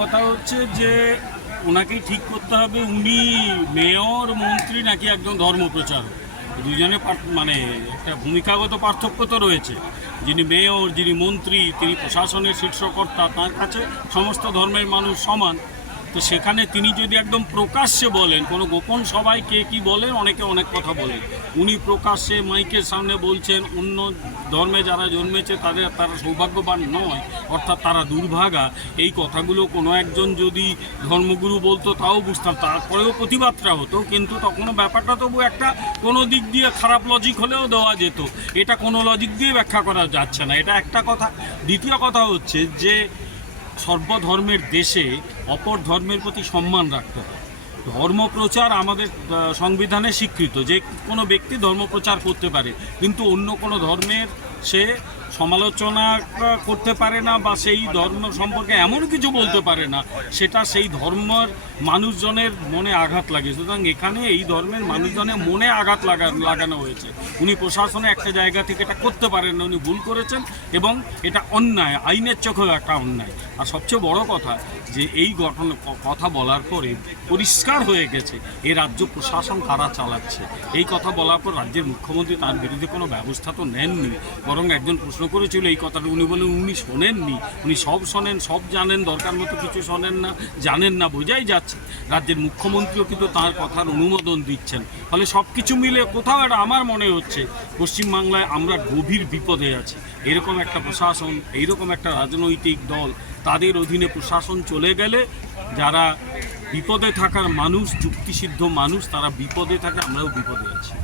কথা হচ্ছে যে ওনাকেই ঠিক করতে হবে উনি মেয়র মন্ত্রী নাকি একজন ধর্মপ্রচারক। দুজনে মানে একটা ভূমিকাগত পার্থক্য তো রয়েছে। যিনি মেয়র, যিনি মন্ত্রী, তিনি প্রশাসনের শীর্ষকর্তা, তার কাছে সমস্ত ধর্মের মানুষ সমান। তো সেখানে তিনি যদি একদম প্রকাশ্যে বলেন, কোনো গোপন সভায় কে কী বলেন, অনেকে অনেক কথা বলেন, উনি প্রকাশ্যে মাইকের সামনে বলছেন অন্য ধর্মে যারা জন্মেছে তারা সৌভাগ্যবান নয়, অর্থাৎ তারা দুর্ভাগা। এই কথাগুলো কোনো একজন যদি ধর্মগুরু বলতো তাও বুঝতাম, তারপরেও প্রতিবাদটা হতো, কিন্তু তখনও ব্যাপারটা তবু একটা কোনো দিক দিয়ে খারাপ লজিক হলেও দেওয়া যেত। এটা কোনো লজিক দিয়ে ব্যাখ্যা করা যাচ্ছে না, এটা একটা কথা। দ্বিতীয় কথা হচ্ছে যে সর্বধর্মের দেশে অপর ধর্মের প্রতি সম্মান রাখতে হয়। ধর্মপ্রচার আমাদের সংবিধানে স্বীকৃত, যে কোনো ব্যক্তি ধর্মপ্রচার করতে পারে, কিন্তু অন্য কোনো ধর্মের সে সমালোচনা করতে পারে না বা সেই ধর্ম সম্পর্কে এমন কিছু বলতে পারে না সেটা সেই ধর্মের মানুষজনের মনে আঘাত লাগে। সুতরাং এখানে এই ধর্মের মানুষজনের মনে আঘাত লাগানো হয়েছে। উনি প্রশাসনে একটা জায়গা থেকে এটা করতে পারেন না, উনি ভুল করেছেন এবং এটা অন্যায়, আইনের চোখেও একটা অন্যায়। আর সবচেয়ে বড় কথা যে এই কথা বলার পরে পরিষ্কার হয়ে গেছে এই রাজ্য প্রশাসন কারা চালাচ্ছে। এই কথা বলার পর রাজ্যের মুখ্যমন্ত্রী তার বিরুদ্ধে কোনো ব্যবস্থা তো নেননি, বরং একজন প্রশ্ন করেছিল এই কথাটা, উনি বলেন উনি শোনেননি, উনি সব শোনেন, সব জানেন, দরকার মতো কিছু শোনেন না, জানেন না, বোঝাই যাচ্ছে। রাজ্যের মুখ্যমন্ত্রীও কিন্তু তার কথার অনুমোদন দিচ্ছেন। ফলে সব কিছু মিলে কোথাও একটা আমার মনে হচ্ছে পশ্চিমবাংলায় আমরা গভীর বিপদে আছি। এরকম একটা প্রশাসন, এইরকম একটা রাজনৈতিক দল, তাদের অধীনে প্রশাসন চলে গেলে যারা বিপদে থাকার মানুষ, যুক্তিসিদ্ধ মানুষ, তারা বিপদে থাকে, আমরাও বিপদে আছি।